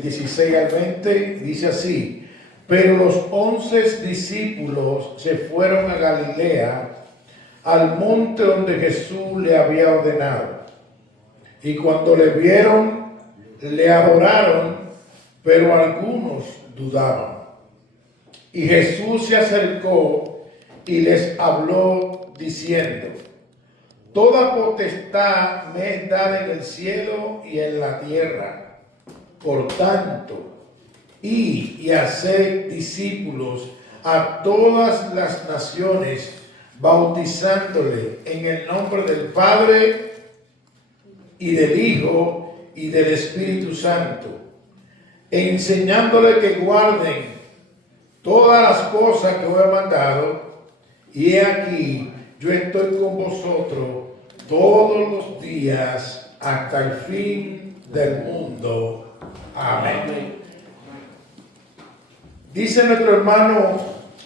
del 16 al 20, dice así: pero los 11 discípulos se fueron a Galilea, al monte donde Jesús le había ordenado. Y cuando le vieron, le adoraron, pero algunos dudaban. Y Jesús se acercó y les habló diciendo: toda potestad me es dada en el cielo y en la tierra. Por tanto, id y haced discípulos a todas las naciones, bautizándole en el nombre del Padre y del Hijo y del Espíritu Santo, enseñándole que guarden todas las cosas que os he mandado, y he aquí, yo estoy con vosotros todos los días hasta el fin del mundo. Amén. Dice nuestro hermano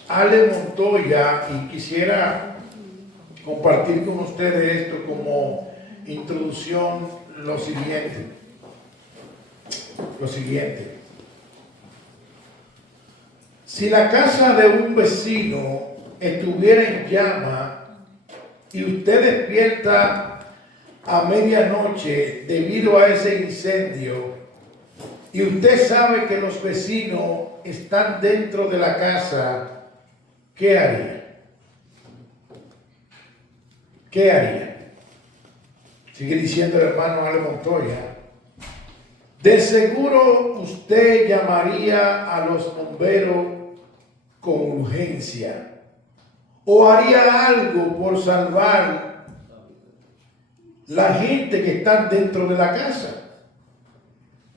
Ale Montoya, y quisiera compartir con ustedes esto como introducción, lo siguiente. Si la casa de un vecino estuviera en llama y usted despierta a medianoche debido a ese incendio, y usted sabe que los vecinos están dentro de la casa, ¿qué haría? ¿Qué haría? Sigue diciendo el hermano Ale Montoya: de seguro usted llamaría a los bomberos con urgencia, o haría algo por salvar la gente que está dentro de la casa.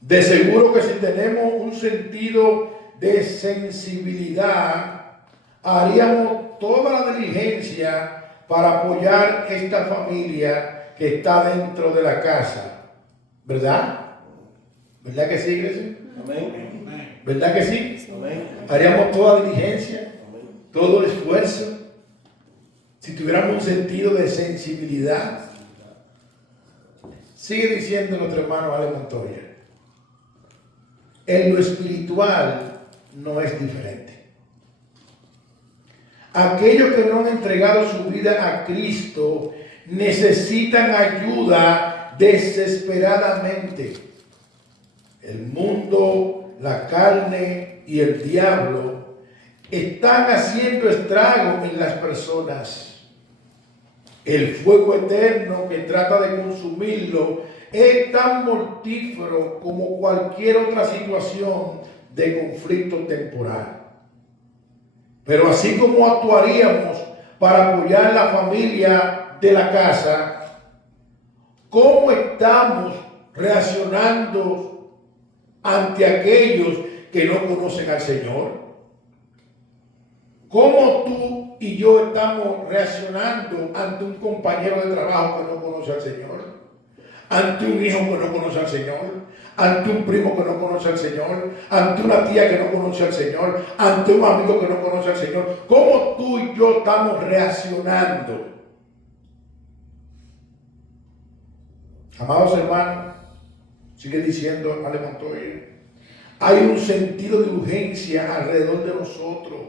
De seguro que si tenemos un sentido de sensibilidad, haríamos toda la diligencia para apoyar esta familia que está dentro de la casa. ¿Verdad? ¿Verdad que sí, iglesia? Amén. ¿Verdad que sí? Amén. Haríamos toda diligencia, todo el esfuerzo, si tuviéramos un sentido de sensibilidad. Sigue diciendo nuestro hermano Ale Montoya: en lo espiritual no es diferente. Aquellos que no han entregado su vida a Cristo necesitan ayuda desesperadamente. El mundo, la carne y el diablo están haciendo estragos en las personas. El fuego eterno que trata de consumirlo es tan mortífero como cualquier otra situación de conflicto temporal. Pero así como actuaríamos para apoyar la familia de la casa, ¿cómo estamos reaccionando ante aquellos que no conocen al Señor? ¿Cómo tú y yo estamos reaccionando ante un compañero de trabajo que no conoce al Señor? Ante un hijo que no conoce al Señor, ante un primo que no conoce al Señor, ante una tía que no conoce al Señor, ante un amigo que no conoce al Señor. ¿Cómo tú y yo estamos reaccionando? Amados hermanos, sigue diciendo Ale Montoya, hay un sentido de urgencia alrededor de nosotros,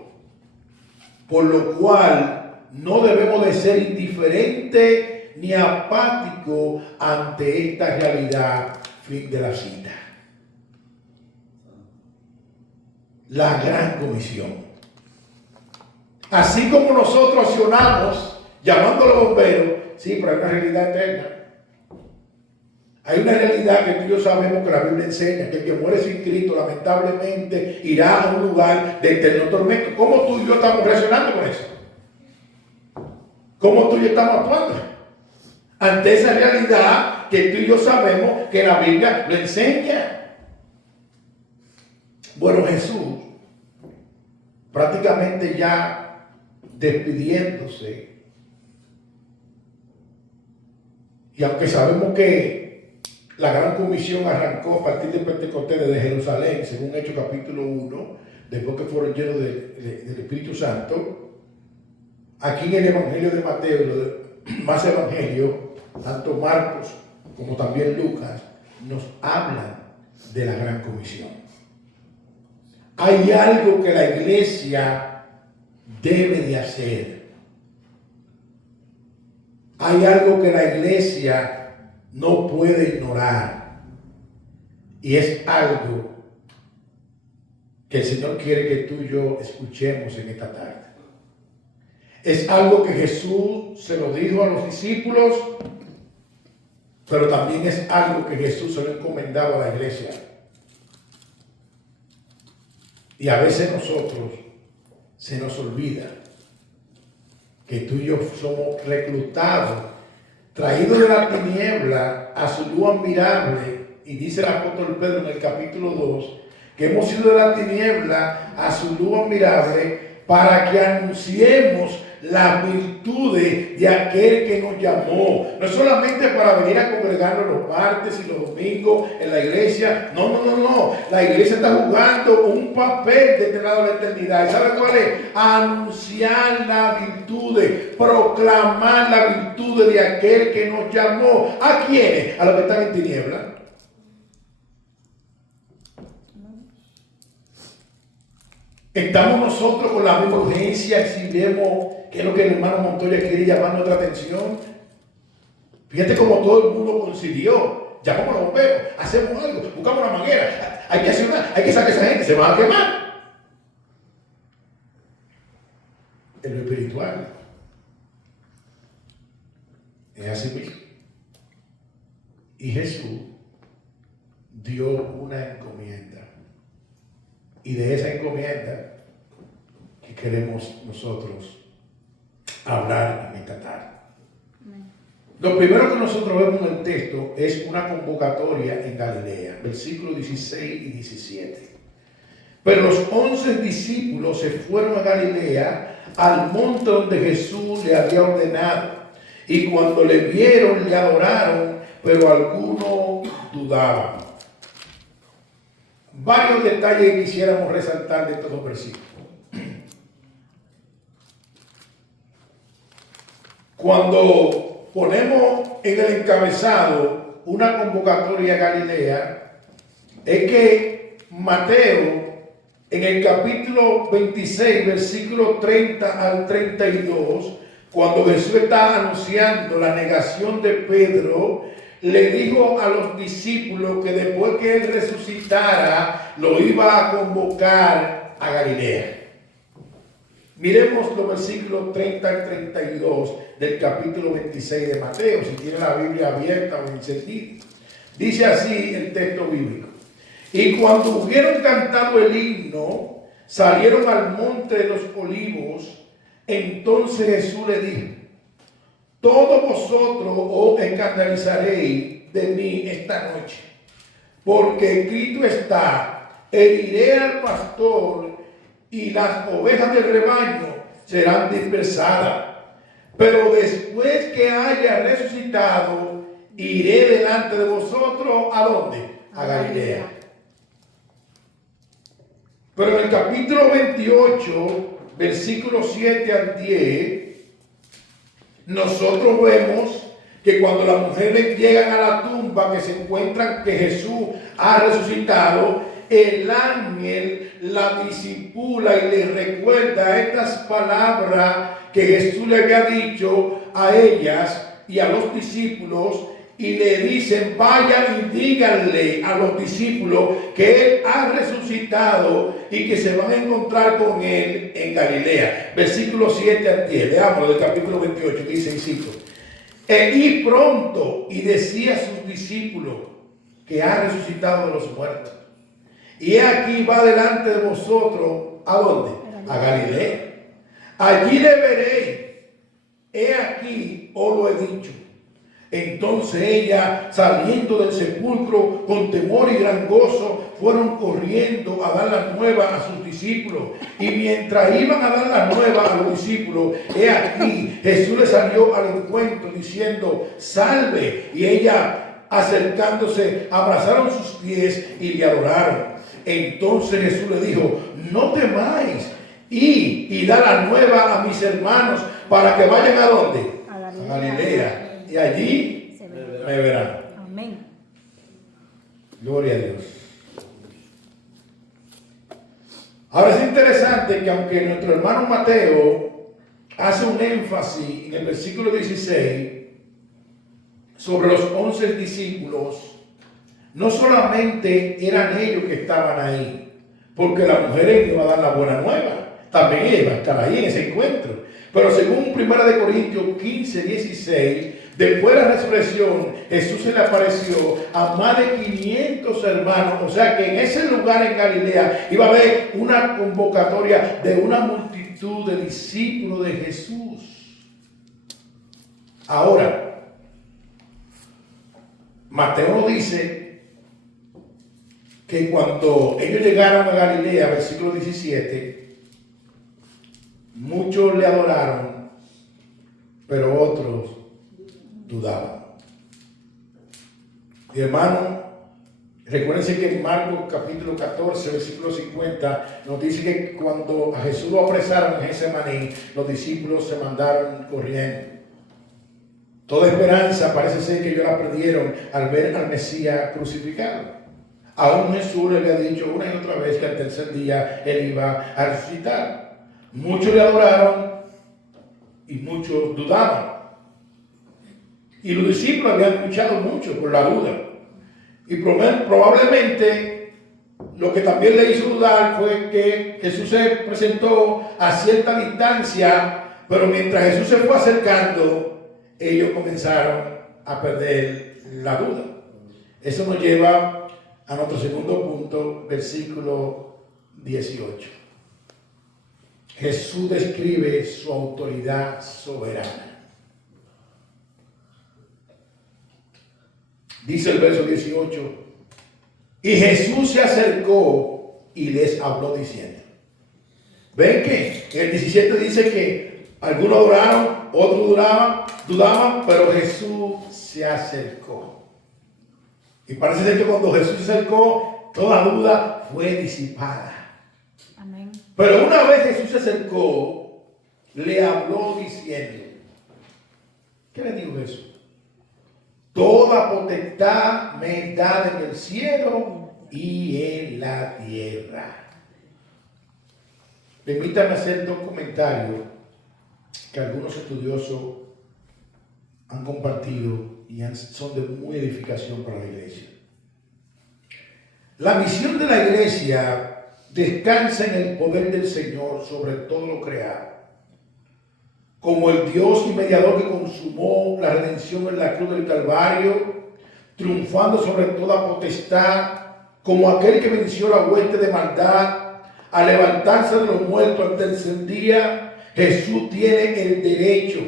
por lo cual no debemos de ser indiferentes ni apático ante esta realidad. Fin de la cita. La gran comisión. Así como nosotros accionamos llamando a los bomberos, sí, pero hay una realidad eterna. Hay una realidad que tú y yo sabemos que la Biblia enseña, que el que muere sin Cristo lamentablemente irá a un lugar de eterno tormento. ¿Cómo tú y yo estamos reaccionando con eso? ¿Cómo tú y yo estamos actuando ante esa realidad que tú y yo sabemos que la Biblia lo enseña? Bueno, Jesús, prácticamente ya despidiéndose, y aunque sabemos que la gran comisión arrancó a partir de Pentecostés desde Jerusalén, según Hechos capítulo 1, después que fueron llenos del Espíritu Santo, aquí en el Evangelio de Mateo, más evangelios, tanto Marcos como también Lucas, nos hablan de la Gran Comisión. Hay algo que la iglesia debe de hacer. Hay algo que la iglesia no puede ignorar. Y es algo que el Señor quiere que tú y yo escuchemos en esta tarde. Es algo que Jesús se lo dijo a los discípulos, pero también es algo que Jesús se lo encomendaba a la iglesia. Y a veces nosotros se nos olvida que tú y yo somos reclutados, traídos de la tiniebla a su luz admirable. Y dice el apóstol Pedro en el capítulo 2, que hemos sido de la tiniebla a su luz admirable para que anunciemos las virtudes de aquel que nos llamó. No es solamente para venir a congregarnos los martes y los domingos en la iglesia. No. La iglesia está jugando un papel de este lado de la eternidad. ¿Y sabe cuál es? Anunciar las virtudes, proclamar las virtudes de aquel que nos llamó. ¿A quiénes? A los que están en tinieblas. Estamos nosotros con la misma urgencia si vemos qué es lo que el hermano Montoya quiere llamar nuestra atención. Fíjate cómo todo el mundo coincidió. Llamamos a los bomberos, hacemos algo, buscamos una manguera, hay que hacer hay que sacar a esa gente, se van a quemar. En lo espiritual es así mismo. Y Jesús dio una encomienda. Y de esa encomienda que queremos nosotros hablar en esta tarde. Lo primero que nosotros vemos en el texto es una convocatoria en Galilea, versículos 16 y 17. Pero los 11 discípulos se fueron a Galilea, al monte donde Jesús le había ordenado. Y cuando le vieron, le adoraron, pero algunos dudaban. Varios detalles que quisiéramos resaltar de estos dos versículos. Cuando ponemos en el encabezado una convocatoria a Galilea, es que Mateo, en el capítulo 26, versículo 30 al 32, cuando Jesús está anunciando la negación de Pedro, le dijo a los discípulos que después que él resucitara, lo iba a convocar a Galilea. Miremos los versículos 30 al 32 del capítulo 26 de Mateo, si tiene la Biblia abierta o encendida. Dice así el texto bíblico. Y cuando hubieron cantado el himno, salieron al monte de los olivos. Entonces Jesús le dijo: todos vosotros os escandalizaréis de mí esta noche, porque escrito está: heriré al pastor y las ovejas del rebaño serán dispersadas. Pero después que haya resucitado, iré delante de vosotros, ¿a dónde? A Galilea. Pero en el capítulo 28, versículos 7 al 10, nosotros vemos que cuando las mujeres llegan a la tumba, que se encuentran que Jesús ha resucitado, el ángel la disipula y le recuerda estas palabras que Jesús le había dicho a ellas y a los discípulos, y le dicen: vayan y díganle a los discípulos que Él ha resucitado y que se van a encontrar con Él en Galilea. Versículo 7 al 10, leámoslo del capítulo 28, dice, y cito: y pronto, y decía a sus discípulos que ha resucitado de los muertos. Y aquí va delante de vosotros, ¿a dónde? A Galilea. Allí le veréis. He aquí, os lo he dicho. Entonces ella, saliendo del sepulcro con temor y gran gozo, fueron corriendo a dar las nuevas a sus discípulos. Y mientras iban a dar las nuevas a los discípulos, he aquí, Jesús les salió al encuentro diciendo: salve. Y ella, acercándose, abrazaron sus pies y le adoraron. Entonces Jesús le dijo: no temáis, y da la nueva a mis hermanos, para que vayan ¿a dónde? A Galilea. Y allí me verán. Amén. Gloria a Dios. Ahora es interesante que aunque nuestro hermano Mateo hace un énfasis en el versículo 16 sobre los 11 discípulos, no solamente eran ellos que estaban ahí, porque la mujer iba a dar la buena nueva, también ella iba a estar ahí en ese encuentro. Pero según 1 Corintios 15, 16, después de la resurrección, Jesús se le apareció a más de 500 hermanos. O sea que en ese lugar en Galilea iba a haber una convocatoria de una multitud de discípulos de Jesús. Ahora, Mateo nos dice que cuando ellos llegaron a Galilea, versículo 17, muchos le adoraron, pero otros dudaban. Mi hermano, recuérdense que en Marcos capítulo 14, versículo 50, nos dice que cuando a Jesús lo apresaron en Getsemaní, los discípulos se mandaron corriendo. Toda esperanza parece ser que ellos la perdieron al ver al Mesías crucificado. Aún Jesús le había dicho una y otra vez que al tercer día él iba a resucitar. Muchos le adoraron y muchos dudaban. Y los discípulos habían luchado mucho por la duda. Y probablemente lo que también le hizo dudar fue que Jesús se presentó a cierta distancia, pero mientras Jesús se fue acercando, ellos comenzaron a perder la duda. Eso nos lleva a nuestro segundo punto, versículo 18. Jesús describe su autoridad soberana. Dice el verso 18, y Jesús se acercó y les habló diciendo. ¿Ven que en el 17 dice que algunos adoraron, otros dudaban, pero Jesús se acercó? Y parece ser que cuando Jesús se acercó, toda duda fue disipada. Amén. Pero una vez Jesús se acercó, le habló diciendo, ¿qué le dijo Jesús? Toda potestad me es dada en el cielo y en la tierra. Permítanme hacer dos comentarios que algunos estudiosos han compartido y son de muy edificación para la iglesia. La misión de la iglesia descansa en el poder del Señor sobre todo lo creado. Como el Dios y mediador que consumó la redención en la cruz del Calvario, triunfando sobre toda potestad, como aquel que venció la hueste de maldad, al levantarse de los muertos al tercer día, Jesús tiene el derecho,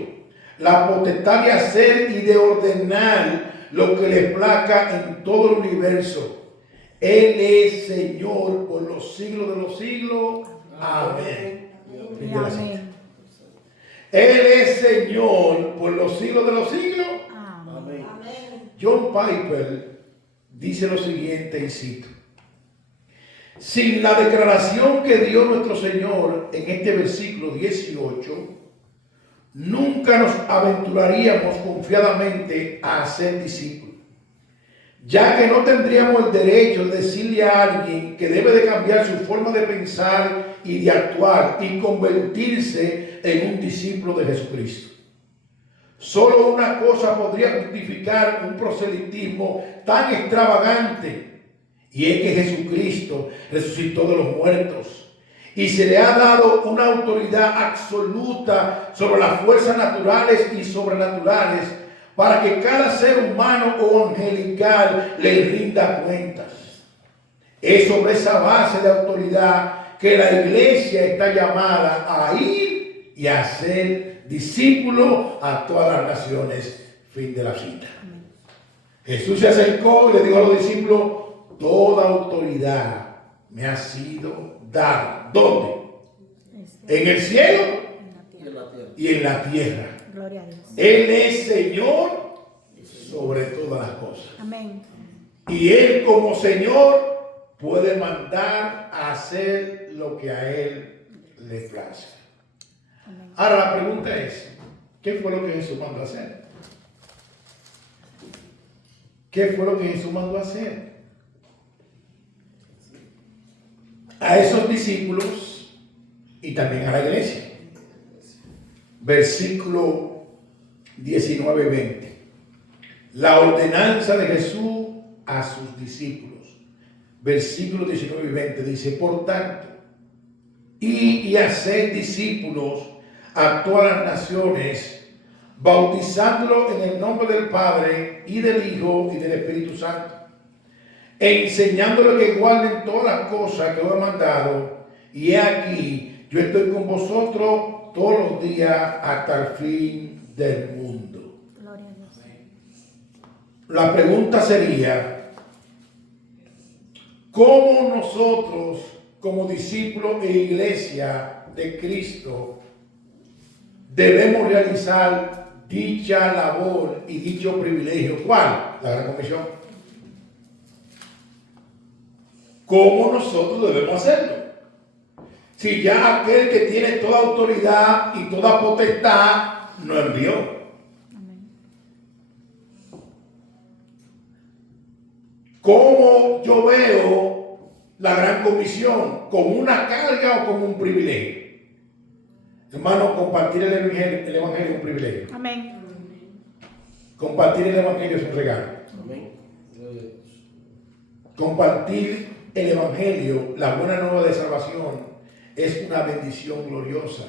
la potestad de hacer y de ordenar lo que le plazca en todo el universo. Él es Señor por los siglos de los siglos. Amén. Amén. Él es Señor por los siglos de los siglos. Amén. John Piper dice lo siguiente, y cito: sin la declaración que dio nuestro Señor en este versículo 18, nunca nos aventuraríamos confiadamente a ser discípulos, ya que no tendríamos el derecho de decirle a alguien que debe de cambiar su forma de pensar y de actuar y convertirse en un discípulo de Jesucristo. Solo una cosa podría justificar un proselitismo tan extravagante, y es que Jesucristo resucitó de los muertos y se le ha dado una autoridad absoluta sobre las fuerzas naturales y sobrenaturales para que cada ser humano o angelical le rinda cuentas. Es sobre esa base de autoridad que la iglesia está llamada a ir y a ser discípulo a todas las naciones. Fin de la cita. Jesús se acercó y le dijo a los discípulos: toda autoridad me ha sido dada. ¿Dónde? En el cielo y en la tierra. Gloria a Dios. Él es Señor sobre todas las cosas. Amén. Y Él como Señor puede mandar a hacer lo que a Él le place. Amén. Ahora la pregunta es, ¿qué fue lo que Jesús mandó a hacer? ¿Qué fue lo que Jesús mandó a hacer? A a esos discípulos y también a la iglesia. Versículo 19 y 20. La ordenanza de Jesús a sus discípulos. Versículo 19 y 20 dice: por tanto, y haced discípulos a todas las naciones, bautizándolos en el nombre del Padre y del Hijo y del Espíritu Santo, e enseñándoles que guarden todas las cosas que os he mandado. Y he aquí, yo estoy con vosotros todos los días hasta el fin del mundo. Gloria a Dios. La pregunta sería: ¿cómo nosotros, como discípulos e iglesia de Cristo, debemos realizar dicha labor y dicho privilegio? ¿Cuál? La Gran Comisión. ¿Cómo nosotros debemos hacerlo? Si ya aquel que tiene toda autoridad y toda potestad nos envió. Amén. ¿Cómo yo veo la Gran Comisión? ¿Como una carga o como un privilegio? Hermano, compartir el evangelio es un privilegio. Amén. Compartir el evangelio es un regalo. Amén. Compartir el evangelio, la buena nueva de salvación, es una bendición gloriosa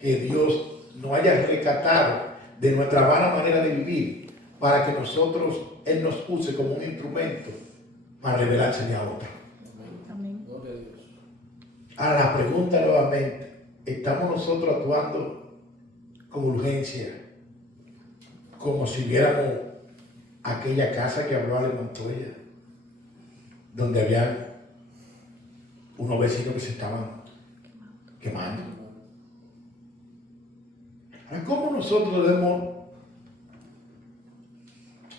que Dios nos haya rescatado de nuestra vana manera de vivir para que nosotros, Él nos use como un instrumento para revelarse a otro. Amén. Gloria a Dios. Ahora la pregunta nuevamente: ¿estamos nosotros actuando con urgencia, como si viéramos aquella casa que habló Ale Montoya, donde había unos vecinos que se estaban quemando? Ahora, ¿cómo nosotros debemos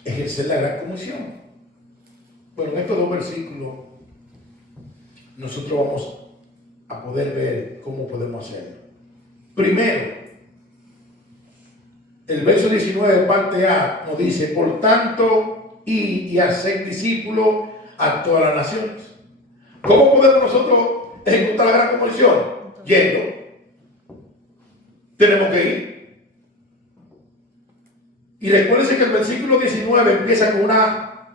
ejercer la Gran Comisión? Bueno, en estos dos versículos nosotros vamos a poder ver cómo podemos hacerlo. Primero, el verso 19, parte A, nos dice: por tanto, y haced discípulos a todas las naciones. ¿Cómo podemos nosotros ejecutar la Gran Comisión? Yendo. Tenemos que ir. Y recuérdense que el versículo 19 empieza con una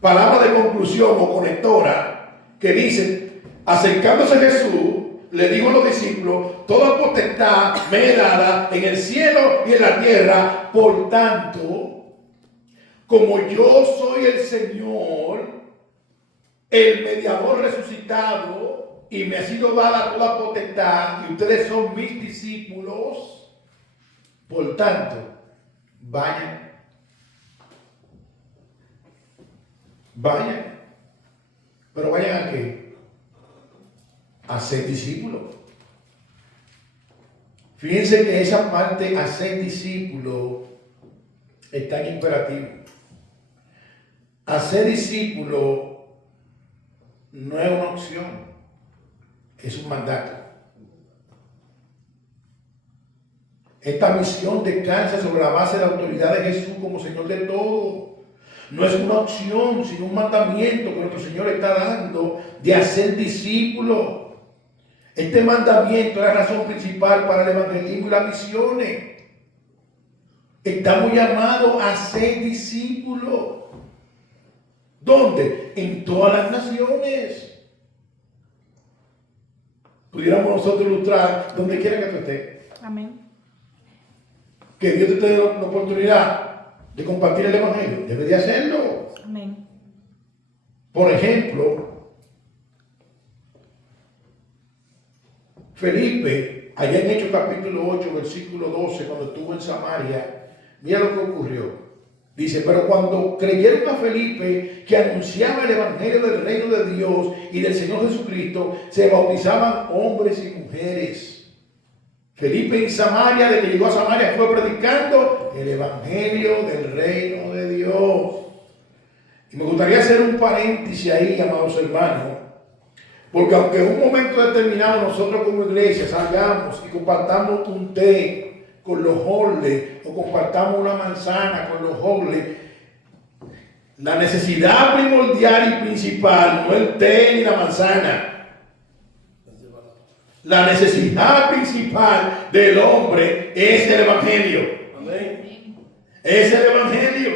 palabra de conclusión o conectora que dice: acercándose Jesús, le dijo a los discípulos: toda potestad me es dada en el cielo y en la tierra. Por tanto, como yo soy el Señor, el mediador resucitado, y me ha sido dada toda potestad, y ustedes son mis discípulos, por tanto, vayan. Vayan. ¿Pero vayan a qué? A ser discípulos. Fíjense que esa parte, a ser discípulo, está en imperativo. A ser discípulo no es una opción, es un mandato. Esta misión descansa sobre la base de la autoridad de Jesús como Señor de todo. No es una opción, sino un mandamiento que nuestro Señor está dando de hacer discípulos. Este mandamiento es la razón principal para el evangelismo y las misiones. Estamos llamados a ser discípulos. ¿Dónde? En todas las naciones. Pudiéramos nosotros ilustrar donde quiera que tú estés. Amén. Que Dios te dé la oportunidad de compartir el evangelio. Debes de hacerlo. Amén. Por ejemplo, Felipe, allá en Hechos capítulo 8, versículo 12, cuando estuvo en Samaria, mira lo que ocurrió. Dice: pero cuando creyeron a Felipe, que anunciaba el evangelio del reino de Dios y del Señor Jesucristo, se bautizaban hombres y mujeres. Felipe en Samaria, de que llegó a Samaria, fue predicando el evangelio del reino de Dios. Y me gustaría hacer un paréntesis ahí, amados hermanos, porque aunque en un momento determinado nosotros como iglesia salgamos y compartamos un té con los jóvenes o compartamos una manzana con los jóvenes, La necesidad primordial y principal no es el té ni la manzana. La necesidad principal del hombre es el Evangelio. Amén. Es el Evangelio.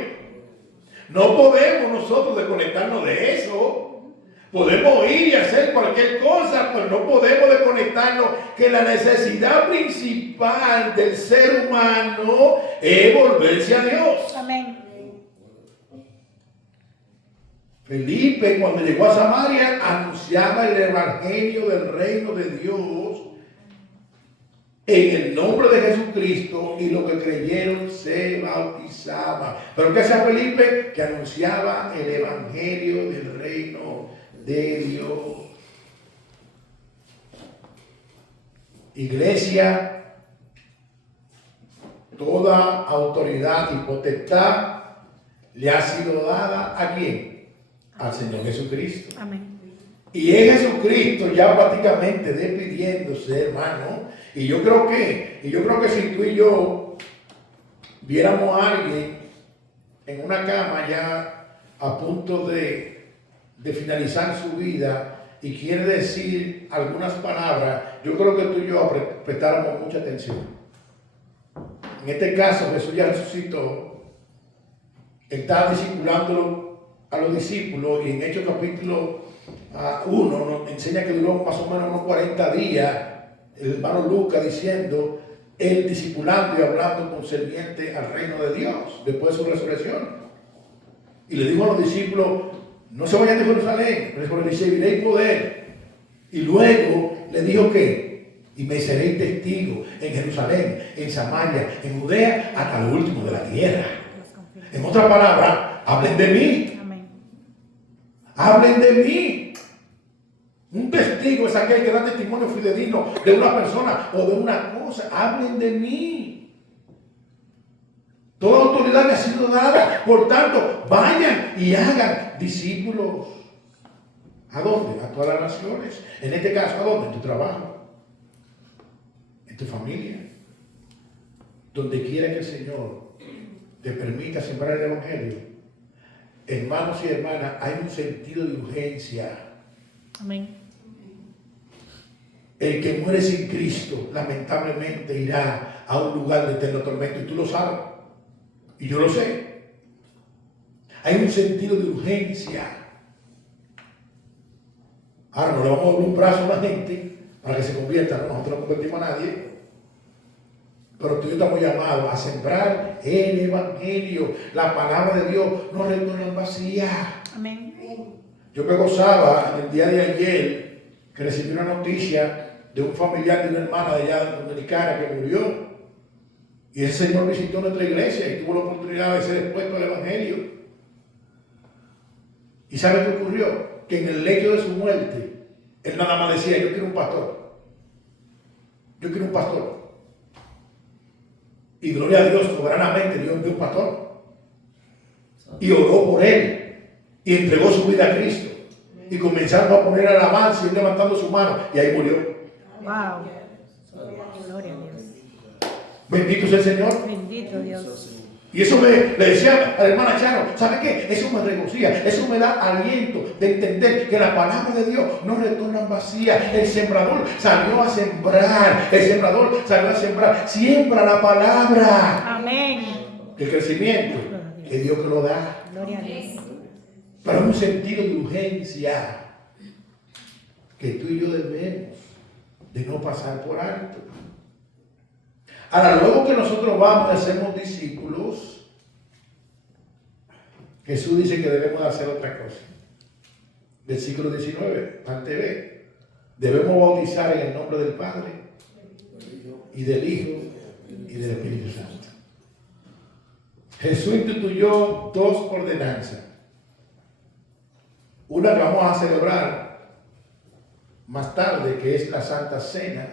No podemos nosotros desconectarnos de eso. Podemos ir y hacer cualquier cosa, pero no podemos desconectarnos que la necesidad principal del ser humano es volverse a Dios. Amén. Felipe, cuando llegó a Samaria, anunciaba el evangelio del reino de Dios en el nombre de Jesucristo, y los que creyeron se bautizaban. ¿Pero qué hacía Felipe? Que anunciaba el evangelio del reino de Dios. Iglesia, toda autoridad y potestad le ha sido dada ¿a quién? Al Señor Jesucristo. Amén. Y es Jesucristo ya prácticamente despidiéndose, hermano. Y yo creo que si tú y yo viéramos a alguien en una cama ya a punto de finalizar su vida y quiere decir algunas palabras, yo creo que tú y yo prestáramos mucha atención. En este caso, Jesús ya resucitó. Él estaba discipulándolo a los discípulos, y en Hechos capítulo 1 nos enseña que duró más o menos unos 40 días el hermano Lucas diciendo, él discipulando y hablando concerniente al reino de Dios después de su resurrección. Y le dijo a los discípulos, no se vayan de Jerusalén, pero recibiréis poder. Y luego le dijo que, y me seréis testigos en Jerusalén, en Samaria, en Judea, hasta lo último de la tierra. En otras palabras, hablen de mí. Amén. Hablen de mí. Un testigo es aquel que da testimonio fidedigno de una persona o de una cosa. Hablen de mí. Toda autoridad me ha sido dada. Por tanto, vayan y hagan discípulos. ¿A dónde? A todas las naciones. En este caso, ¿a dónde? En tu trabajo. En tu familia. Donde quiera que el Señor te permita sembrar el Evangelio. Hermanos y hermanas, hay un sentido de urgencia. Amén. El que muere sin Cristo, lamentablemente, irá a un lugar de eterno tormento. Y tú lo sabes. Y yo lo sé. Hay un sentido de urgencia. Ahora no le vamos a dar un brazo a la gente para que se convierta. No, nosotros no convertimos a nadie. Pero tú y yo estamos llamados a sembrar el Evangelio. La palabra de Dios no retorna vacía. Amén. Yo me gozaba en el día de ayer que recibí una noticia de un familiar de una hermana de allá dominicana que murió. Y ese señor visitó nuestra iglesia y tuvo la oportunidad de ser expuesto al Evangelio. ¿Y sabe qué ocurrió? Que en el lecho de su muerte, él nada más decía, yo quiero un pastor. Yo quiero un pastor. Y gloria a Dios, soberanamente Dios envió un pastor. Y oró por él. Y entregó su vida a Cristo. Y comenzaron a poner alabanza y él levantando su mano. Y ahí murió. Wow. Gloria a Dios. Bendito sea el Señor. Bendito Dios. Y eso le decía a la hermana Charo, ¿sabe qué? Eso me regocija, eso me da aliento de entender que la palabra de Dios no retorna vacía. El sembrador salió a sembrar, siembra la palabra. Amén. El crecimiento es Dios que lo da. Gloria a Dios. Pero hay un sentido de urgencia que tú y yo debemos de no pasar por alto. Ahora, luego que nosotros vamos y hacemos discípulos, Jesús dice que debemos de hacer otra cosa. Versículo 19, parte B. Debemos bautizar en el nombre del Padre y del Hijo y del Espíritu Santo. Jesús instituyó dos ordenanzas. Una que vamos a celebrar más tarde, que es la Santa Cena,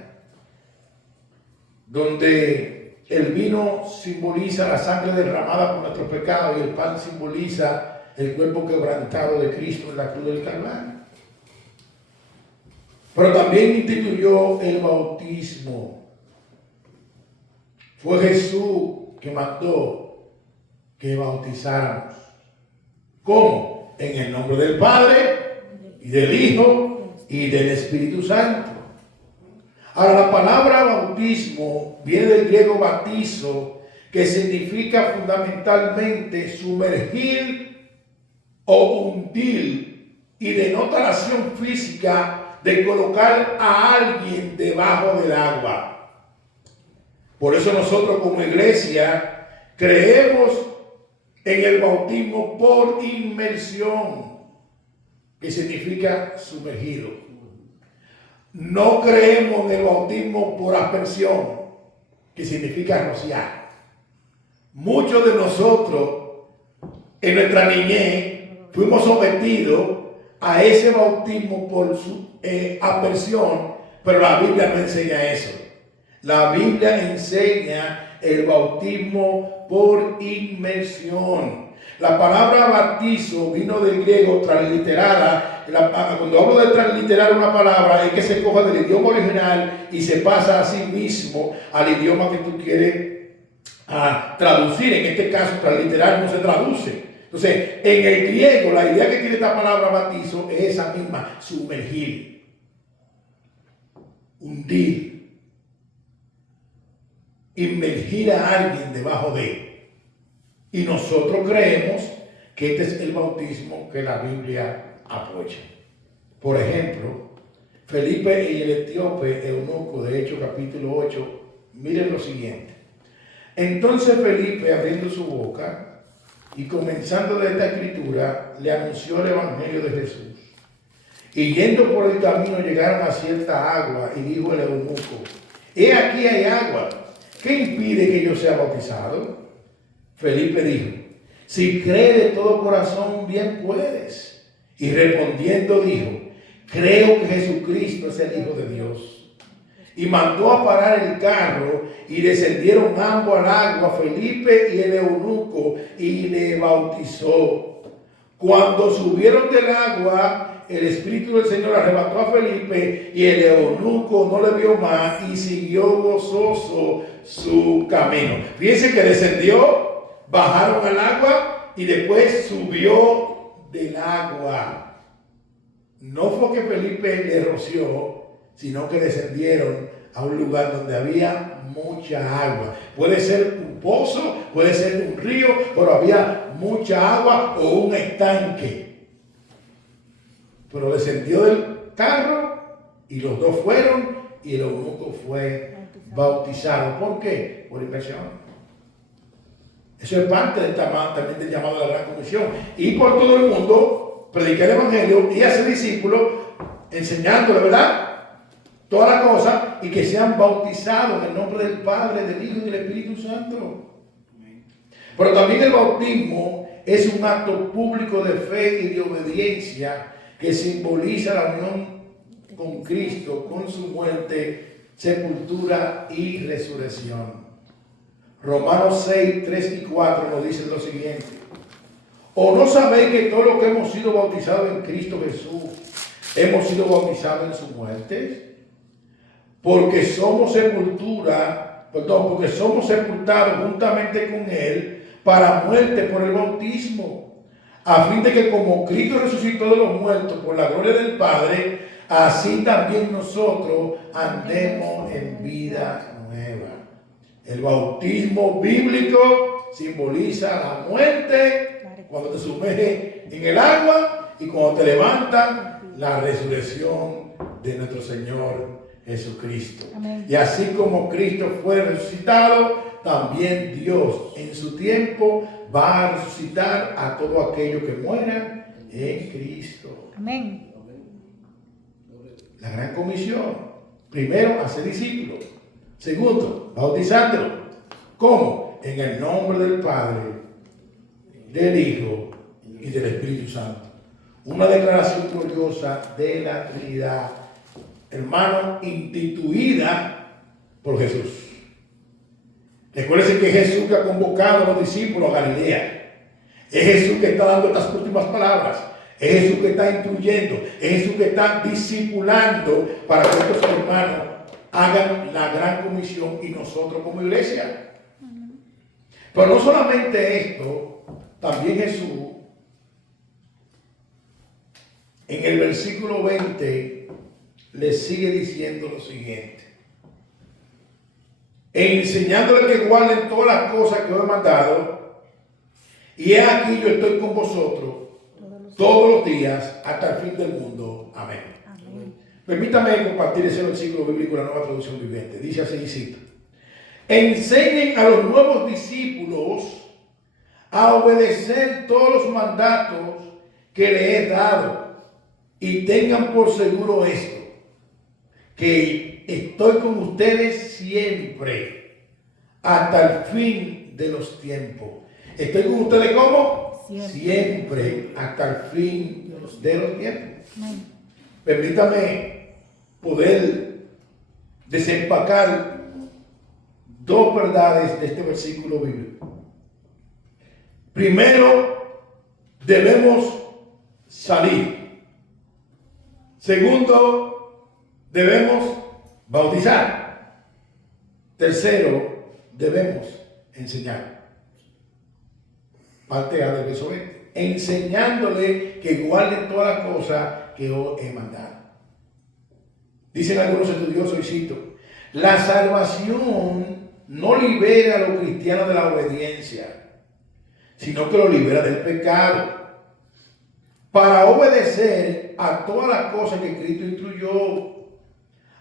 donde el vino simboliza la sangre derramada por nuestros pecados y el pan simboliza el cuerpo quebrantado de Cristo en la cruz del Calvario. Pero también instituyó el bautismo. Fue Jesús que mandó que bautizáramos. ¿Cómo? En el nombre del Padre, y del Hijo, y del Espíritu Santo. Ahora, la palabra bautismo viene del griego batizo, que significa fundamentalmente sumergir o hundir, y denota la acción física de colocar a alguien debajo del agua. Por eso nosotros como iglesia creemos en el bautismo por inmersión, que significa sumergido. No creemos en el bautismo por aspersión, que significa rociar. Muchos de nosotros en nuestra niñez fuimos sometidos a ese bautismo por su aspersión, pero la Biblia no enseña eso. La Biblia enseña el bautismo por inmersión. La palabra bautizo vino del griego transliterada. Cuando hablo de transliterar una palabra, es que se coja del idioma original y se pasa a sí mismo al idioma que tú quieres traducir. En este caso, transliterar no se traduce. Entonces, en el griego, la idea que tiene esta palabra bautizo es esa misma: sumergir, hundir, inmergir a alguien debajo de él. Y nosotros creemos que este es el bautismo que la Biblia apoya. Por ejemplo, Felipe y el etíope eunuco de Hechos capítulo 8, miren lo siguiente. Entonces Felipe, abriendo su boca y comenzando de esta escritura, le anunció el evangelio de Jesús. Y yendo por el camino llegaron a cierta agua, y dijo el eunuco: he aquí hay agua, ¿qué impide que yo sea bautizado? Felipe dijo: si crees de todo corazón, bien puedes. Y respondiendo dijo: creo que Jesucristo es el Hijo de Dios. Y mandó a parar el carro, y descendieron ambos al agua, Felipe y el eunuco, y le bautizó. Cuando subieron del agua, el Espíritu del Señor arrebató a Felipe, y el eunuco no le vio más y siguió gozoso su camino. Fíjense que descendió, bajaron al agua y después subió del agua. No fue que Felipe le roció, sino que descendieron a un lugar donde había mucha agua. Puede ser un pozo, puede ser un río, pero había mucha agua o un estanque. Pero descendió del carro y los dos fueron, y el eunuco fue bautizado. ¿Por qué? Por inmersión. Eso es parte también del llamado de la Gran Comisión. Ir por todo el mundo, predicar el Evangelio y hacer discípulos, enseñándole, ¿verdad?, todas las cosas, y que sean bautizados en el nombre del Padre, del Hijo y del Espíritu Santo. Pero también el bautismo es un acto público de fe y de obediencia que simboliza la unión con Cristo, con su muerte, sepultura y resurrección. Romanos 6, 3 y 4 nos dicen lo siguiente: ¿o no sabéis que todos los que hemos sido bautizados en Cristo Jesús hemos sido bautizados en su muerte? Porque somos sepultados juntamente con Él para muerte por el bautismo, a fin de que como Cristo resucitó de los muertos por la gloria del Padre, así también nosotros andemos en vida nueva. El bautismo bíblico simboliza la muerte cuando te sumerges en el agua, y cuando te levantas, la resurrección de nuestro Señor Jesucristo. Amén. Y así como Cristo fue resucitado, también Dios en su tiempo va a resucitar a todo aquello que muera en Cristo. Amén. La gran comisión: primero, hacer discípulos. Segundo, bautizándolo. ¿Cómo? En el nombre del Padre, del Hijo y del Espíritu Santo. Una declaración gloriosa de la Trinidad, hermano, instituida por Jesús. Recuerden que es Jesús que ha convocado a los discípulos a Galilea. Es Jesús que está dando estas últimas palabras. Es Jesús que está instruyendo. Es Jesús que está discipulando para que estos hermanos hagan la gran comisión, y nosotros como iglesia. Pero no solamente esto, también Jesús en el versículo 20 le sigue diciendo lo siguiente: enseñándole que guarden todas las cosas que os he mandado, y he aquí yo estoy con vosotros todos los días hasta el fin del mundo. Amén. Amén. Permítame compartir ese versículo bíblico en la Nueva Traducción Viviente. Dice así, y cito: enseñen a los nuevos discípulos a obedecer todos los mandatos que le he dado, y tengan por seguro esto, que estoy con ustedes siempre hasta el fin de los tiempos. ¿Estoy con ustedes cómo? Siempre hasta el fin de los tiempos. Amén. Permítame poder desempacar dos verdades de este versículo bíblico. Primero, debemos salir. Segundo, debemos bautizar. Tercero, debemos enseñar. Parte A del verso 20. Enseñándole que guarden todas las cosas que os he mandado. Dicen algunos estudiosos, y cito: la salvación no libera a los cristianos de la obediencia, sino que lo libera del pecado. Para obedecer a todas las cosas que Cristo instruyó,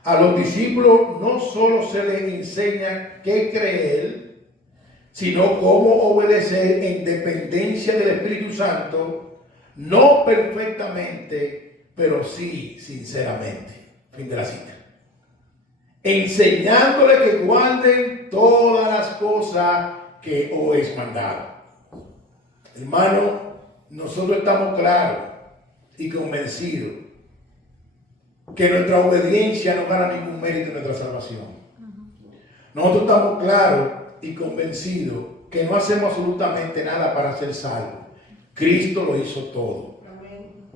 a los discípulos no solo se les enseña qué creer, sino cómo obedecer en dependencia del Espíritu Santo, no perfectamente, pero sí sinceramente. Fin de la cita. Enseñándole que guarden todas las cosas que os he mandado. Hermano, nosotros estamos claros y convencidos que nuestra obediencia no gana ningún mérito en nuestra salvación. Nosotros estamos claros y convencidos que no hacemos absolutamente nada para ser salvos. Cristo lo hizo todo,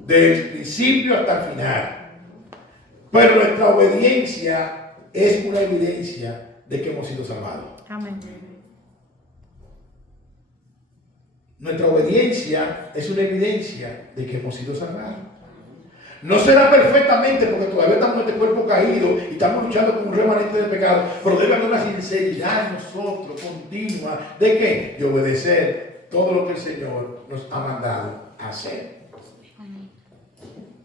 desde el principio hasta el final. Pero nuestra obediencia es una evidencia de que hemos sido salvados. Amén. Nuestra obediencia es una evidencia de que hemos sido salvados. No será perfectamente, porque todavía estamos en este cuerpo caído y estamos luchando con un remanente de pecado, pero debe haber una sinceridad en nosotros continua de que de obedecer todo lo que el Señor nos ha mandado a hacer.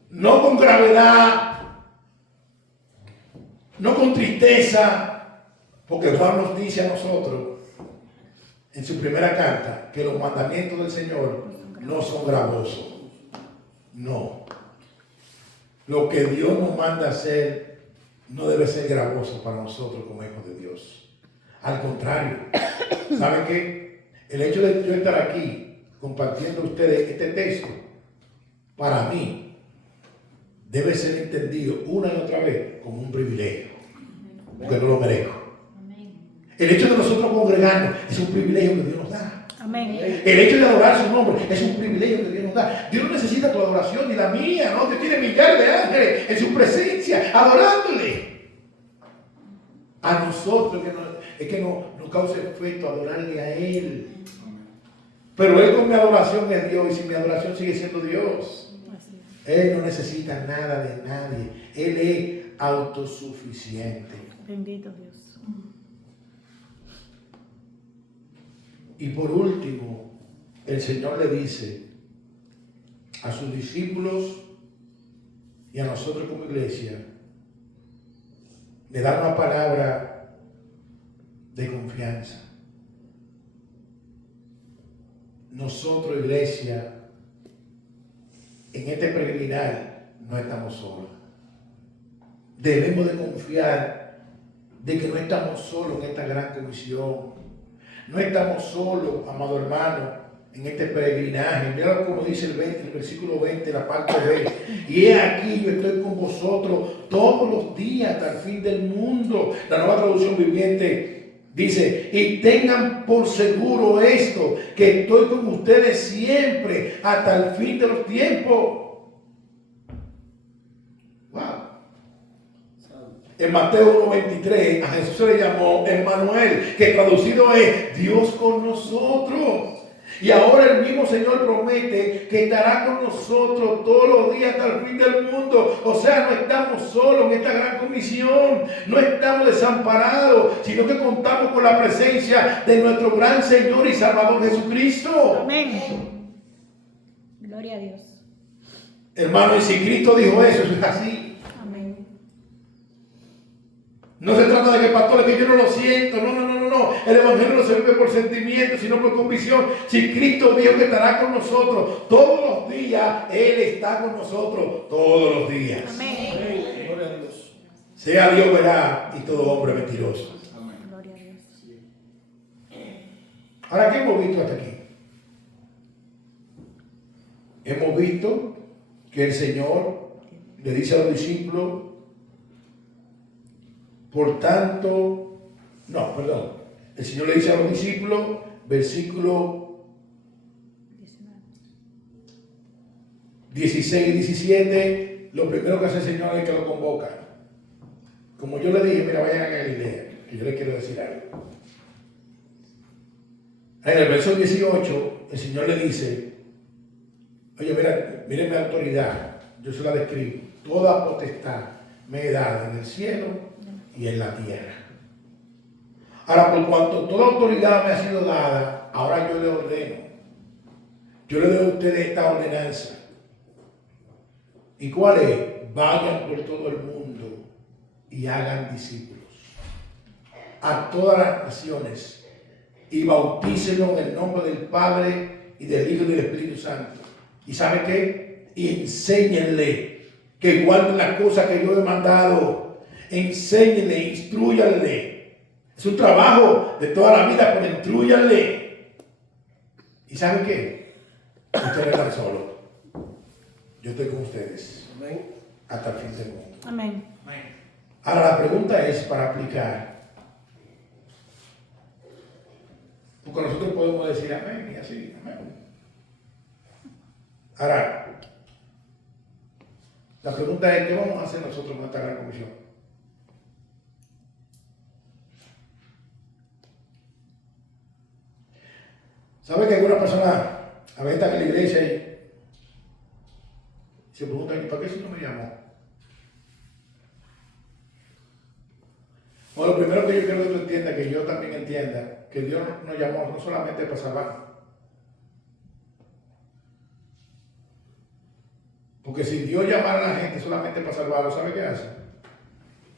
No con gravedad, no con tristeza, porque Juan nos dice a nosotros en su primera carta que los mandamientos del Señor no son gravosos. No. Lo que Dios nos manda hacer no debe ser gravoso para nosotros como hijos de Dios. Al contrario, ¿saben qué? El hecho de yo estar aquí compartiendo a ustedes este texto, para mí, debe ser entendido una y otra vez como un privilegio, porque no lo merezco. El hecho de nosotros congregarnos es un privilegio que Dios nos da. Amén. El hecho de adorar su nombre es un privilegio que Dios nos da. Dios no necesita tu adoración ni la mía, ¿no? Dios tiene millares de ángeles en su presencia, adorándole. A nosotros es que nos causa efecto adorarle a Él. Pero Él con mi adoración es Dios, y si mi adoración sigue siendo Dios, Él no necesita nada de nadie. Él es autosuficiente. Bendito Dios. Y por último, el Señor le dice a sus discípulos y a nosotros como iglesia, le da una palabra de confianza. Nosotros, iglesia, en este peregrinar no estamos solos. Debemos de confiar de que no estamos solos en esta gran comisión. No estamos solos, amado hermano, en este peregrinaje. Mira como dice el versículo 20, la parte B. Y he aquí, yo estoy con vosotros todos los días hasta el fin del mundo. La Nueva Traducción Viviente dice: y tengan por seguro esto, que estoy con ustedes siempre hasta el fin de los tiempos. Wow. En Mateo 1:23 a Jesús se le llamó Emmanuel, que traducido es Dios con nosotros. Y ahora el mismo Señor promete que estará con nosotros todos los días hasta el fin del mundo. O sea, no estamos solos en esta gran comisión. No estamos desamparados, sino que contamos con la presencia de nuestro gran Señor y Salvador Jesucristo. Amén. Gloria a Dios. Hermano, y si Cristo dijo eso es así. Amén. No se trata de que pastores, que yo no lo siento. No. El evangelio no se vive por sentimiento, sino por convicción. Si Cristo dijo que estará con nosotros todos los días, Él está con nosotros todos los días. Amén. Gloria a Dios. Sea Dios veraz y todo hombre mentiroso. Amén. Gloria a Dios. Ahora, ¿qué hemos visto hasta aquí? Hemos visto que el Señor le dice a los discípulos, por tanto, el Señor le dice a los discípulos, versículo 16 y 17, lo primero que hace el Señor es que lo convoca. Como yo le dije, mira, vayan a Galilea, que yo les quiero decir algo. En el verso 18, el Señor le dice, oye, mira, miren mi autoridad, yo se la describo, toda potestad me he dado en el cielo y en la tierra. Ahora, por cuanto toda autoridad me ha sido dada, ahora yo le ordeno. Yo le doy a ustedes esta ordenanza. ¿Y cuál es? Vayan por todo el mundo y hagan discípulos a todas las naciones y bautícenlos en el nombre del Padre y del Hijo y del Espíritu Santo. ¿Y sabe qué? Y enséñenle que guarden las cosas que yo he mandado. Enséñenle, instruyanle. Es un trabajo de toda la vida, pero instruyanle. ¿Y saben qué? Ustedes no están solos. Yo estoy con ustedes. Amén. Hasta el fin del mundo. Amén. Ahora la pregunta es para aplicar. Porque nosotros podemos decir amén y así, amén. Ahora, la pregunta es, ¿qué vamos a hacer nosotros con esta gran comisión? ¿Sabe que alguna persona a veces está en la iglesia y se preguntan, ¿para qué si no me llamó? Bueno, lo primero que yo quiero que tú entiendas, que yo también entienda, que Dios nos llamó no solamente para salvarnos. Porque si Dios llamara a la gente solamente para salvarlo, ¿sabe qué hace?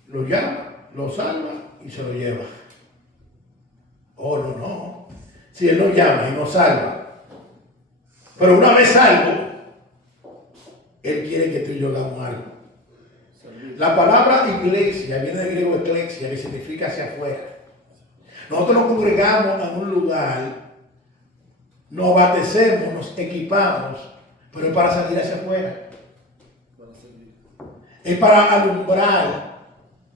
Lo llama, lo salva y se lo lleva. Oh, no. Si Él nos llama y nos salva, pero una vez salvo, Él quiere que tú y yo hagamos algo. La palabra iglesia viene del griego eclesia, que significa hacia afuera. Nosotros nos congregamos en un lugar, nos abastecemos, nos equipamos, pero es para salir hacia afuera. Es para alumbrar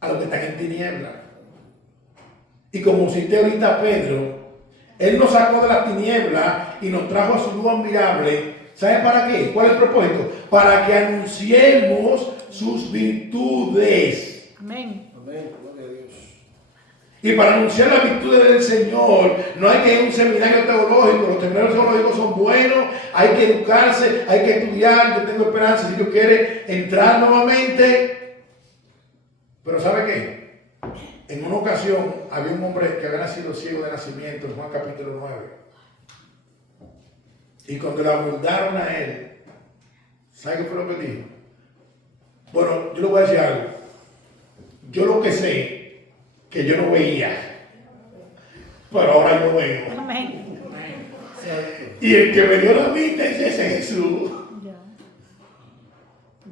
a los que están en tinieblas. Y como cité ahorita a Pedro, Él nos sacó de la tiniebla y nos trajo a su luz admirable. ¿Saben para qué? ¿Cuál es el propósito? Para que anunciemos sus virtudes. Amén. Amén. Gloria a Dios. Y para anunciar las virtudes del Señor, no hay que ir a un seminario teológico. Los seminarios teológicos son buenos, hay que educarse, hay que estudiar. Yo tengo esperanza, si Dios quiere entrar nuevamente. Pero ¿sabe qué? En una ocasión había un hombre que había nacido ciego de nacimiento, en Juan capítulo 9. Y cuando le abordaron a él, ¿sabe qué fue lo que dijo? Bueno, yo le voy a decir algo. Yo lo que sé, que yo no veía, pero ahora yo veo. Amén. Y el que me dio la vista es ese Jesús. Ya.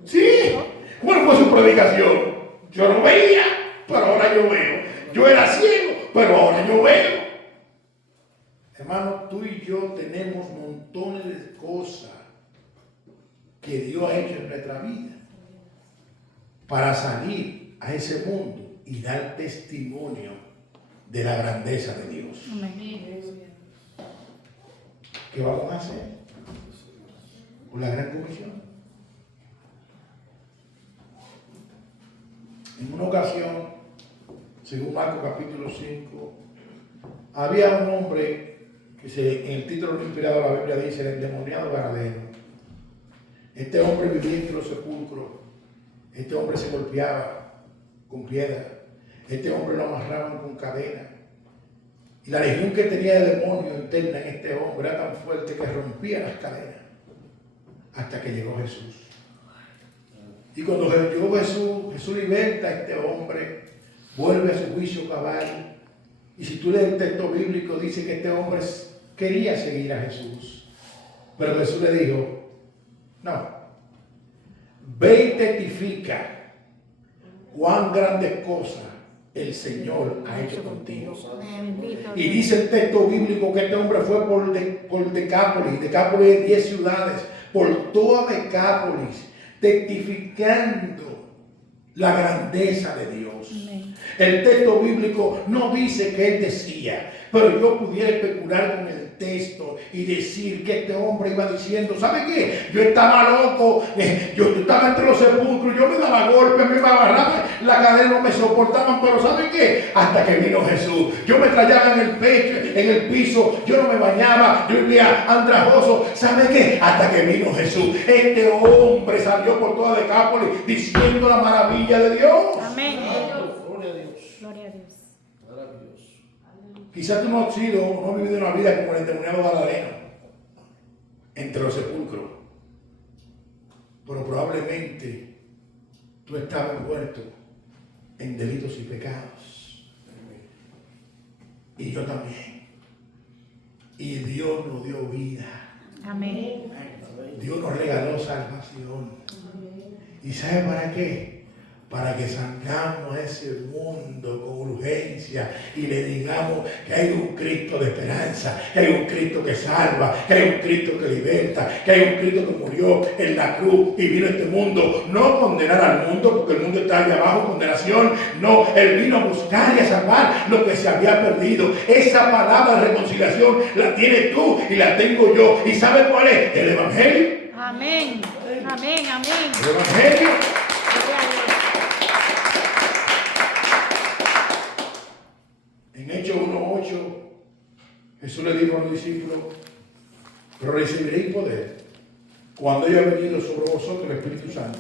Sí. ¿Cuál fue su predicación? Yo no veía, pero ahora yo veo. Yo era ciego, pero ahora yo veo. Hermano, tú y yo tenemos montones de cosas que Dios ha hecho en nuestra vida para salir a ese mundo y dar testimonio de la grandeza de Dios. Amén. ¿Qué vamos a hacer con la gran comisión? En una ocasión, según Marcos capítulo 5, había un hombre en el título inspirado de la Biblia dice el endemoniado Gadareno. Este hombre vivía entre los sepulcros. Este hombre se golpeaba con piedra. Este hombre lo amarraban con cadena. Y la legión que tenía de demonio interna en este hombre era tan fuerte que rompía las cadenas. Hasta que llegó Jesús. Y cuando llegó Jesús, Jesús liberta a este hombre, vuelve a su juicio cabal. Y si tú lees el texto bíblico, dice que este hombre quería seguir a Jesús. Pero Jesús le dijo, no, ve y testifica cuán grandes cosas el Señor ha hecho contigo. Y dice el texto bíblico que este hombre fue por Decápolis. Decápolis es 10 ciudades, por toda Decápolis, testificando la grandeza de Dios. Amén. El texto bíblico no dice que él decía, pero yo pudiera especular con el texto y decir que este hombre iba diciendo, ¿sabe qué? Yo estaba loco, yo estaba entre los sepulcros, yo me daba golpes, me agarraba, la cadena no me soportaban, pero ¿sabe qué? Hasta que vino Jesús. Yo me trayaba en el pecho, en el piso, yo no me bañaba, yo vivía andrajoso. ¿Sabe qué? Hasta que vino Jesús. Este hombre salió por toda Decápolis diciendo la maravilla de Dios. Amén. Gloria a Dios. Gloria a Dios. Gloria a Dios. Quizás tú no has sido, no has vivido una vida como el endemoniado Gadareno, entre los sepulcros. Pero probablemente tú estabas envuelto en delitos y pecados. Y yo también. Y Dios nos dio vida. Amén. Dios nos regaló salvación. ¿Y sabe para qué? Para que salgamos a ese mundo con urgencia y le digamos que hay un Cristo de esperanza, que hay un Cristo que salva, que hay un Cristo que liberta, que hay un Cristo que murió en la cruz y vino a este mundo, no a condenar al mundo, porque el mundo está allá abajo, condenación, no, Él vino a buscar y a salvar lo que se había perdido. Esa palabra de reconciliación la tienes tú y la tengo yo. ¿Y sabes cuál es? El Evangelio. Amén. Amén. Amén. El Evangelio. Gloria a Dios. En Hechos 1:8, Jesús le dijo a los discípulos, pero recibiréis poder cuando haya venido sobre vosotros el Espíritu Santo.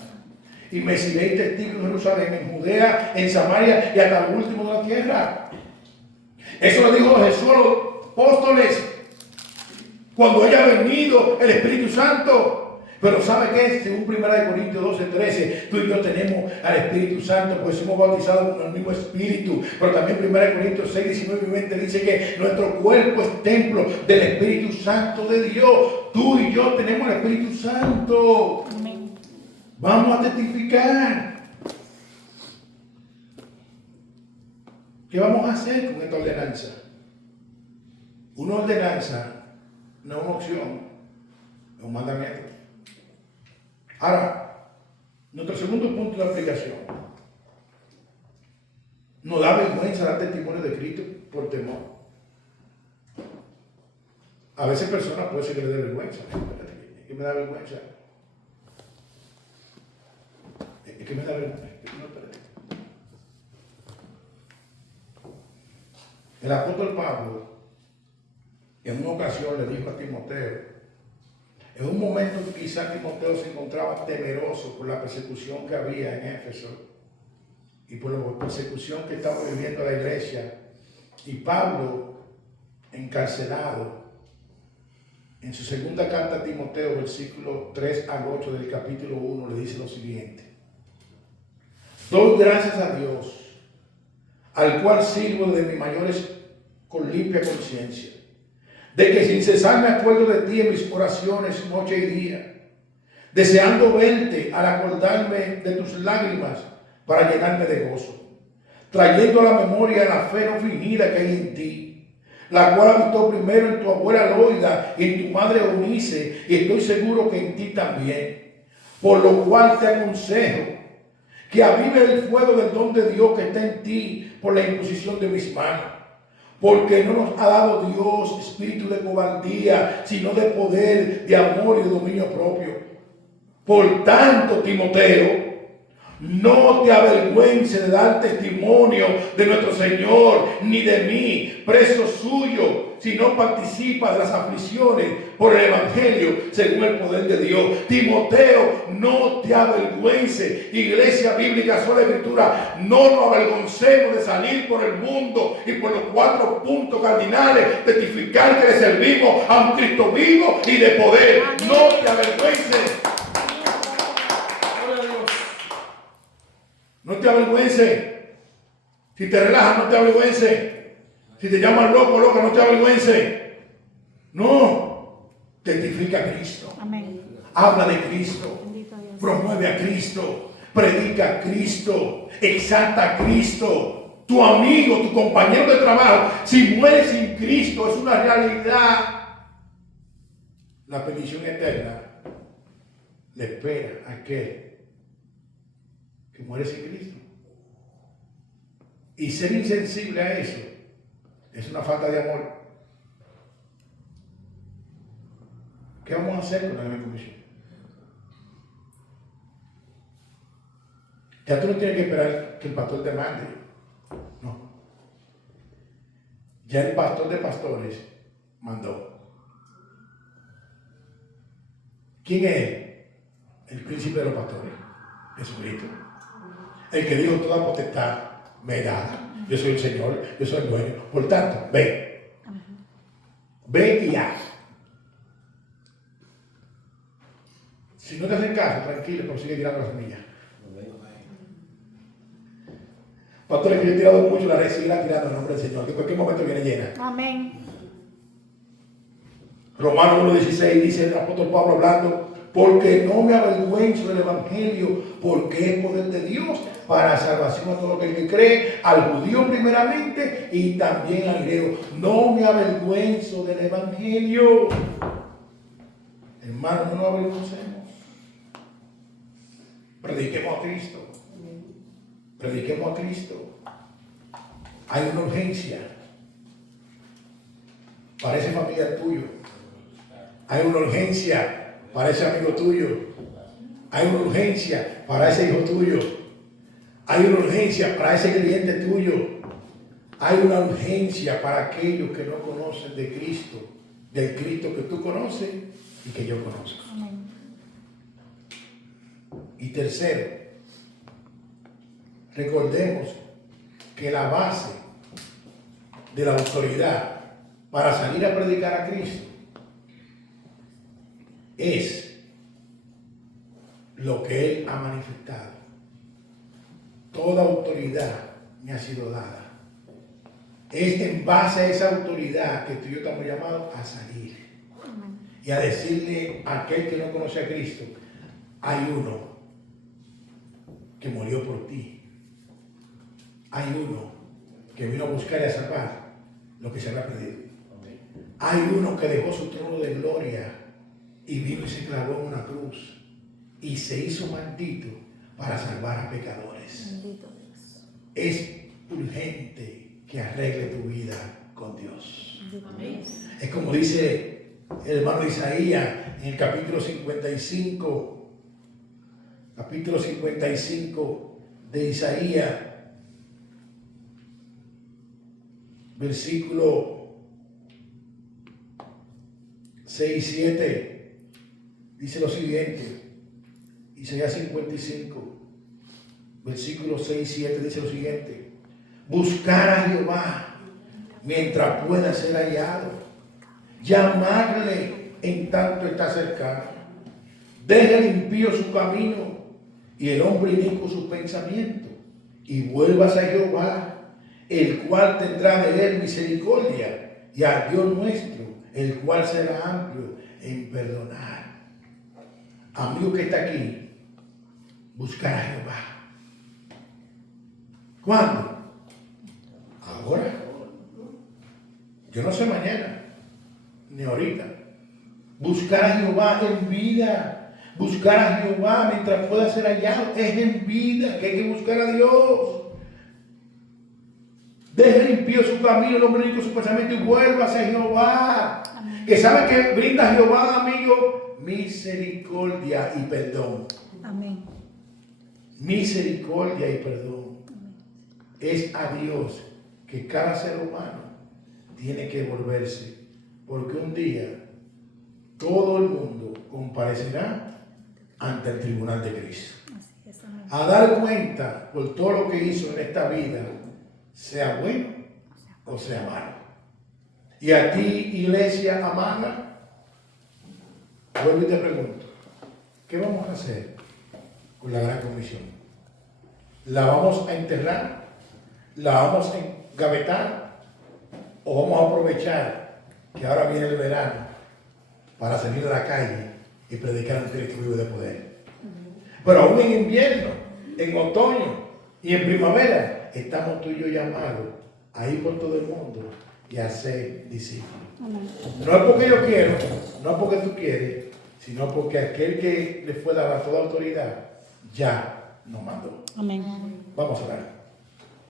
Y me seréis testigos en Jerusalén, en Judea, en Samaria y hasta el último de la tierra. Eso le dijo Jesús a los apóstoles cuando haya venido el Espíritu Santo. Pero ¿sabe qué? Según 1 Corintios 12:13, tú y yo tenemos al Espíritu Santo, pues somos bautizados con el mismo Espíritu. Pero también 1 Corintios 6:19 y 20 dice que nuestro cuerpo es templo del Espíritu Santo de Dios. Tú y yo tenemos el Espíritu Santo. Amén. Vamos a testificar. ¿Qué vamos a hacer con esta ordenanza? Una ordenanza no es una opción, es un mandamiento. Ahora, nuestro segundo punto de aplicación. Nos da vergüenza dar testimonio de Cristo por temor. A veces personas puede ser que le dé vergüenza. Es que me da vergüenza. Es que me da vergüenza. No, espérate. El apóstol Pablo en una ocasión le dijo a Timoteo, en un momento quizás Timoteo se encontraba temeroso por la persecución que había en Éfeso y por la persecución que estaba viviendo la iglesia. Y Pablo, encarcelado, en su segunda carta a Timoteo, versículos 3 al 8 del capítulo 1, le dice lo siguiente: doy gracias a Dios, al cual sirvo de mis mayores con limpia conciencia, de que sin cesar me acuerdo de ti en mis oraciones noche y día, deseando verte al acordarme de tus lágrimas para llenarme de gozo, trayendo a la memoria la fe no fingida que hay en ti, la cual habitó primero en tu abuela Loida y en tu madre Eunice, y estoy seguro que en ti también. Por lo cual te aconsejo que avive el fuego del don de Dios que está en ti por la imposición de mis manos. Porque no nos ha dado Dios espíritu de cobardía, sino de poder, de amor y de dominio propio. Por tanto, Timoteo, no te avergüences de dar testimonio de nuestro Señor, ni de mí, preso suyo, sino participa de las aflicciones por el Evangelio según el poder de Dios. Timoteo, no te avergüences. Iglesia Bíblica Sola Escritura, no nos avergoncemos de salir por el mundo y por los 4 puntos cardinales, testificar que le servimos a un Cristo vivo y de poder. Amén. No te avergüences. Gloria a Dios. No te avergüences. Si te relajas, no te avergüences. Si te llaman loco, loca, no te avergüences. No. Testifica a Cristo. Amén. Habla de Cristo. Bendito Dios. Promueve a Cristo. Predica a Cristo. Exalta a Cristo. Tu amigo, tu compañero de trabajo, si muere sin Cristo, es una realidad. La perdición eterna le espera a aquel que muere sin Cristo. Y ser insensible a eso es una falta de amor. ¿Qué vamos a hacer con la Gran Comisión? Ya tú no tienes que esperar que el pastor te mande. No. Ya el pastor de pastores mandó. ¿Quién es él? El príncipe de los pastores, Jesucristo. El que dijo toda potestad me dada. Yo soy el Señor, yo soy el dueño. Por tanto, ven. Ven y haz. Si no te hacen caso, tranquilo, pero sigue tirando las semillas. Pastores, que yo he tirado mucho, la red seguirá tirando en el nombre del Señor, que en cualquier momento viene llena. Amén. Romanos 1:16 dice el apóstol Pablo hablando, porque no me avergüenzo del Evangelio, porque es poder de Dios para salvación a todo aquel que cree, al judío primeramente y también al griego. No me avergüenzo del Evangelio. Hermano, no nos avergoncemos. Prediquemos a Cristo. Prediquemos a Cristo. Hay una urgencia para ese familiar tuyo. Hay una urgencia para ese amigo tuyo. Hay una urgencia para ese hijo tuyo. Hay una urgencia para ese cliente tuyo. Hay una urgencia para aquellos que no conocen de Cristo, del Cristo que tú conoces y que yo conozco. Amén. Y tercero, recordemos que la base de la autoridad para salir a predicar a Cristo es lo que Él ha manifestado. Toda autoridad me ha sido dada. Es en base a esa autoridad que tú y yo estamos llamados a salir y a decirle a aquel que no conoce a Cristo, hay uno que murió por ti. Hay uno que vino a buscar y a salvar lo que se había perdido. Hay uno que dejó su trono de gloria y vino y se clavó en una cruz y se hizo maldito para salvar a pecadores. Bendito Dios. Es urgente que arregle tu vida con Dios. Bendito Dios. Amén. Es como dice el hermano Isaías en el capítulo 55 de Isaías, versículo 6 y 7, dice lo siguiente. Isaías 55, versículo 6 y 7 dice lo siguiente: buscar a Jehová mientras pueda ser hallado, llamarle en tanto está cercano. Deje el impío su camino y el hombre inicuo su pensamiento, y vuélvase a Jehová, el cual tendrá de él misericordia, y al Dios nuestro, el cual será amplio en perdonar. Amigo que está aquí, buscar a Jehová. ¿Cuándo? Ahora. Yo no sé mañana, ni ahorita. Buscar a Jehová en vida. Buscar a Jehová mientras pueda ser hallado. Es en vida que hay que buscar a Dios. Deje el impío su camino, el hombre rico su pensamiento, y vuélvase a Jehová. Amén. Que sabe que brinda a Jehová, amigo, misericordia y perdón. Amén. Misericordia y perdón. Es a Dios que cada ser humano tiene que volverse, porque un día todo el mundo comparecerá ante el tribunal de Cristo. Así es, amén. A dar cuenta por todo lo que hizo en esta vida, sea bueno o sea malo. Y a ti, iglesia amada, vuelvo y te pregunto, ¿qué vamos a hacer con la gran comisión? ¿La vamos a enterrar? ¿La vamos a engavetar? ¿O vamos a aprovechar que ahora viene el verano para salir a la calle y predicar un Cristo vivo de poder? Pero aún en invierno, en otoño y en primavera, estamos tú y yo llamados a ir por todo el mundo y a ser discípulos. Amén. No es porque yo quiero, no es porque tú quieres, sino porque aquel que le fue dada toda autoridad ya nos mandó. Amén. Vamos a orar.